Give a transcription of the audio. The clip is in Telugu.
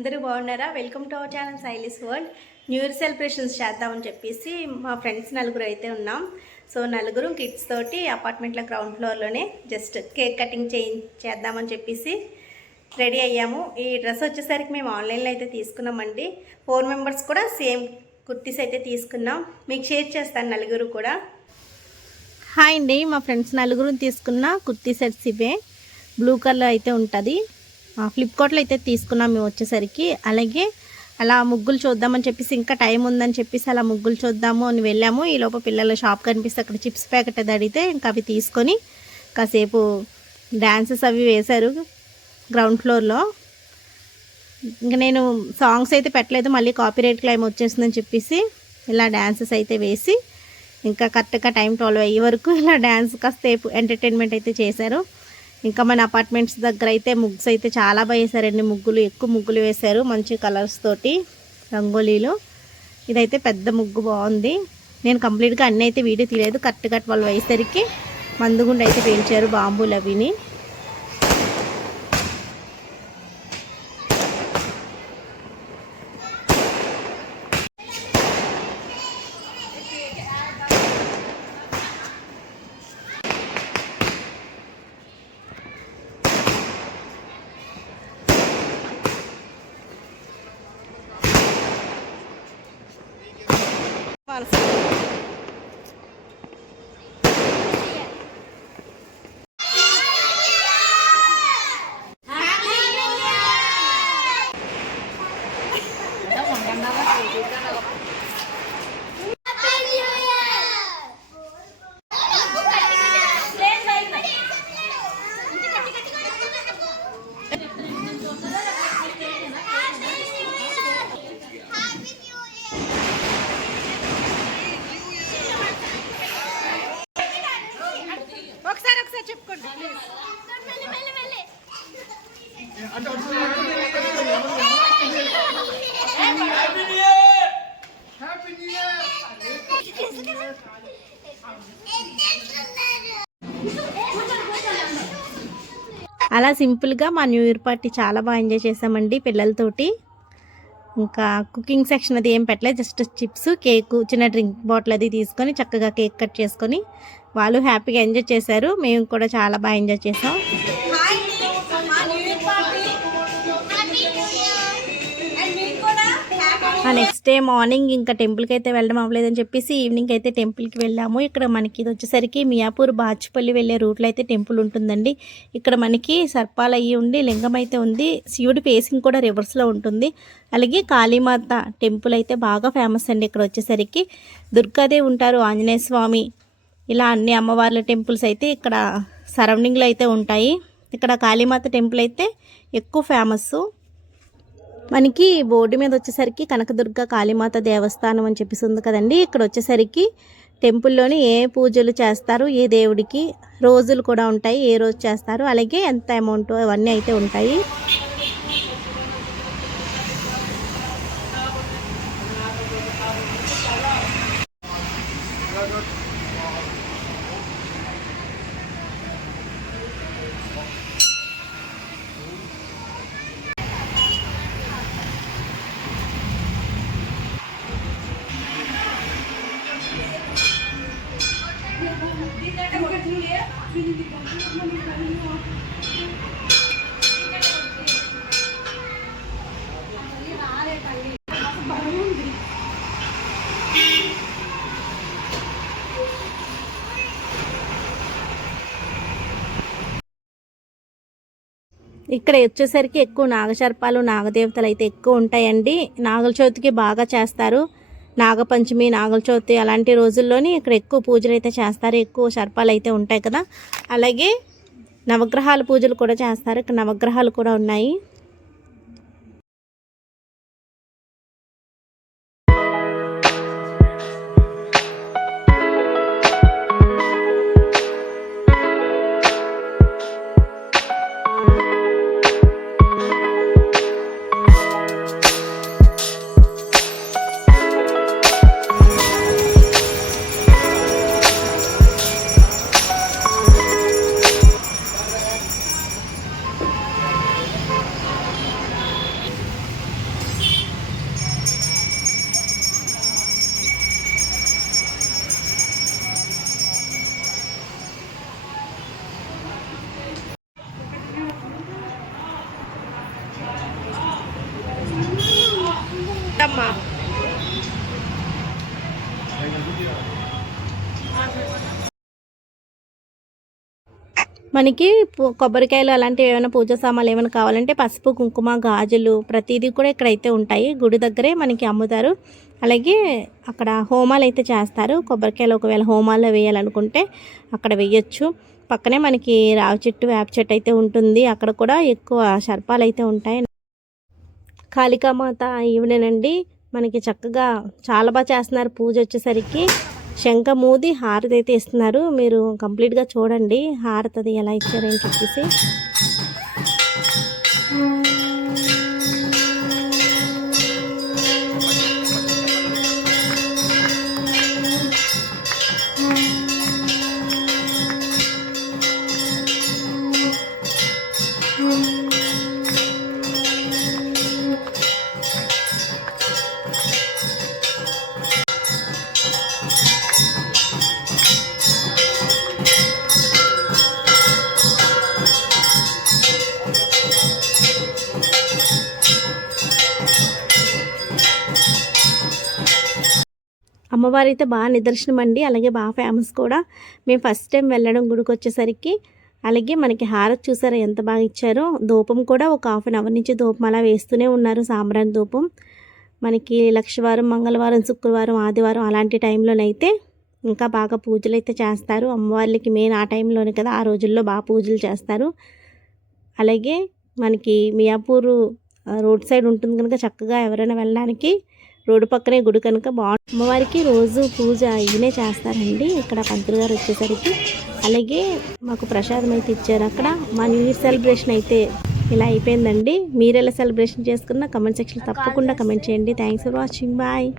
అందరూ బాగున్నారా? వెల్కమ్ టు అవర్ ఛానల్ సైలిస్ వరల్డ్. న్యూ ఇయర్ సెలబ్రేషన్స్ చేద్దామని చెప్పేసి మా ఫ్రెండ్స్ నలుగురు అయితే ఉన్నాం. సో నలుగురు కిడ్స్ తోటి అపార్ట్మెంట్లో గ్రౌండ్ ఫ్లోర్లోనే జస్ట్ కేక్ కటింగ్ చేద్దామని చెప్పేసి రెడీ అయ్యాము. ఈ డ్రెస్ వచ్చేసరికి మేము ఆన్లైన్లో అయితే తీసుకున్నామండి. 4 మెంబర్స్ కూడా సేమ్ కుర్తీస్ అయితే తీసుకున్నాం. మీకు షేర్ చేస్తాను నలుగురు కూడా. హాయ్ అండి, మా ఫ్రెండ్స్ నలుగురు తీసుకున్న కుర్తీ సెట్స్ ఇవే. బ్లూ కలర్ అయితే ఉంటుంది. ఫ్లిప్కార్ట్లో అయితే తీసుకున్నాం మేము వచ్చేసరికి. అలాగే అలా ముగ్గులు చూద్దామని చెప్పేసి, ఇంకా టైం ఉందని చెప్పేసి అలా ముగ్గులు చూద్దాము అని వెళ్ళాము. ఈ లోపల పిల్లల షాప్ కనిపిస్తే అక్కడ చిప్స్ ప్యాకెట్ అది అడిగితే ఇంకా అవి తీసుకొని కాసేపు డ్యాన్సెస్ అవి వేశారు గ్రౌండ్ ఫ్లోర్లో. ఇంకా నేను సాంగ్స్ అయితే పెట్టలేదు, మళ్ళీ కాపీరైట్ క్లైమ్ వచ్చేసిందని చెప్పేసి ఇలా డ్యాన్సెస్ అయితే వేసి ఇంకా కరెక్ట్గా టైం 12 అయ్యే వరకు ఇలా డ్యాన్స్ కాసేపు ఎంటర్టైన్మెంట్ అయితే చేశారు. ఇంకా మన అపార్ట్మెంట్స్ దగ్గర అయితే ముగ్స్ అయితే చాలా బాగా వేశారండి. ఎక్కువ ముగ్గులు వేశారు మంచి కలర్స్ తోటి రంగోలీలు. ఇదైతే పెద్ద ముగ్గు బాగుంది. నేను కంప్లీట్గా అన్నీ అయితే వీడియో తీయలేదు. కరెక్ట్గా 12 అయ్యేసరికి మందుగుండు అయితే పేల్చారు బాంబులు అవిని. ఒకసారి చెప్పుకోండి ప్లీజ్. అలా సింపుల్గా మా న్యూ ఇయర్ పార్టీ చాలా బాగా ఎంజాయ్ చేసామండి పిల్లలతోటి. ఇంకా కుకింగ్ సెక్షన్ అది ఏం పెట్టలేదు, జస్ట్ చిప్స్, కేకు, చిన్న డ్రింక్ బాటిల్ అది తీసుకొని చక్కగా కేక్ కట్ చేసుకొని వాళ్ళు హ్యాపీగా ఎంజాయ్ చేశారు. మేము కూడా చాలా బాగా ఎంజాయ్ చేసాం. నెక్స్ట్ డే మార్నింగ్ ఇంకా టెంపుల్కి అయితే వెళ్ళడం అవ్వలేదని చెప్పేసి ఈవినింగ్ అయితే టెంపుల్కి వెళ్ళాము. ఇక్కడ మనకి ఇది వచ్చేసరికి మియాపూర్ బాచుపల్లి వెళ్ళే రూట్లో అయితే టెంపుల్ ఉంటుందండి. ఇక్కడ మనకి సర్పాలు అయ్యి ఉండి లింగం అయితే ఉంది. శివుడి ఫేసింగ్ కూడా రివర్స్లో ఉంటుంది. అలాగే కాళీమాత టెంపుల్ అయితే బాగా ఫేమస్ అండి. ఇక్కడ వచ్చేసరికి దుర్గాదేవి ఉంటారు, ఆంజనేయ స్వామి, ఇలా అన్ని అమ్మవార్ల టెంపుల్స్ అయితే ఇక్కడ సరౌండింగ్లో అయితే ఉంటాయి. ఇక్కడ కాళీమాత టెంపుల్ అయితే ఎక్కువ ఫేమస్. మనకి బోర్డు మీద వచ్చేసరికి కనకదుర్గ కాళీమాత దేవస్థానం అని చెప్పేసి ఉంది కదండి. ఇక్కడ వచ్చేసరికి టెంపుల్లోని ఏ పూజలు చేస్తారు, ఏ దేవుడికి రోజులు కూడా ఉంటాయి, ఏ రోజు చేస్తారు, అలాగే ఎంత అమౌంట్ అవన్నీ అయితే ఉంటాయి. ఇక్కడ వచ్చేసరికి ఎక్కువ నాగసర్పాలు, నాగదేవతలు అయితే ఎక్కువ ఉంటాయండి. నాగుల చవితికి బాగా చేస్తారు. నాగపంచమి, నాగుల చవితి అలాంటి రోజుల్లోని ఇక్కడ ఎక్కువ పూజలు అయితే చేస్తారు. ఎక్కువ సర్పాలు అయితే ఉంటాయి కదా. అలాగే నవగ్రహాల పూజలు కూడా చేస్తారు. ఇక్కడ నవగ్రహాలు కూడా ఉన్నాయి. అమ్మా. మనకి కొబ్బరికాయలు అలాంటివి ఏమైనా పూజ సామాన్లు ఏమైనా కావాలంటే పసుపు కుంకుమ గాజులు ప్రతిదీ కూడా ఇక్కడైతే ఉంటాయి. గుడి దగ్గరే మనకి అమ్ముతారు. అలాగే అక్కడ హోమాలు అయితే చేస్తారు. కొబ్బరికాయలు ఒకవేళ హోమాల్లో వేయాలనుకుంటే అక్కడ వేయచ్చు. పక్కనే మనకి రావి చెట్టు వేప చెట్టు అయితే ఉంటుంది. అక్కడ కూడా ఎక్కువ సర్పాలు అయితే ఉంటాయి. కాళికామాత ఈవినేనండి. మనకి చక్కగా చాలా బాగా చేస్తున్నారు పూజ. వచ్చేసరికి శంఖమూది హారతి అయితే ఇస్తున్నారు. మీరు కంప్లీట్గా చూడండి హారతి అది ఎలా ఇచ్చారని చెప్పేసి. అమ్మవారు అయితే బాగా నిదర్శనం అండి. అలాగే బాగా ఫేమస్ కూడా. మేము ఫస్ట్ టైం వెళ్ళడం గుడికి వచ్చేసరికి. అలాగే మనకి హారతి చూసారా ఎంత బాగా ఇచ్చారో. ధూపం కూడా ఒక 1/2 అవర్ నుంచి ధూపం అలా వేస్తూనే ఉన్నారు. సాంబ్రాణి ధూపం మనకి లక్షవారం, మంగళవారం, శుక్రవారం, ఆదివారం అలాంటి టైంలోనైతే ఇంకా బాగా పూజలు అయితే చేస్తారు. అమ్మవార్లకి మెయిన్ ఆ టైంలోనే కదా, ఆ రోజుల్లో బాగా పూజలు చేస్తారు. అలాగే మనకి మియాపూర్ రోడ్ సైడ్ ఉంటుంది కనుక చక్కగా ఎవరైనా వెళ్ళడానికి రోడ్డు పక్కనే గుడి కనుక బాగుంటుంది. అమ్మవారికి రోజు పూజ ఈయనే చేస్తారండి ఇక్కడ పంతులు గారు వచ్చేసరికి. అలాగే మాకు ప్రసాదం అయితే ఇచ్చారు అక్కడ. మా న్యూ ఇయర్ సెలబ్రేషన్ అయితే ఇలా అయిపోయిందండి. మీరు ఎలా సెలబ్రేషన్ చేసుకున్నా కమెంట్ సెక్షన్లో తప్పకుండా కమెంట్ చేయండి. Thanks for watching. బాయ్.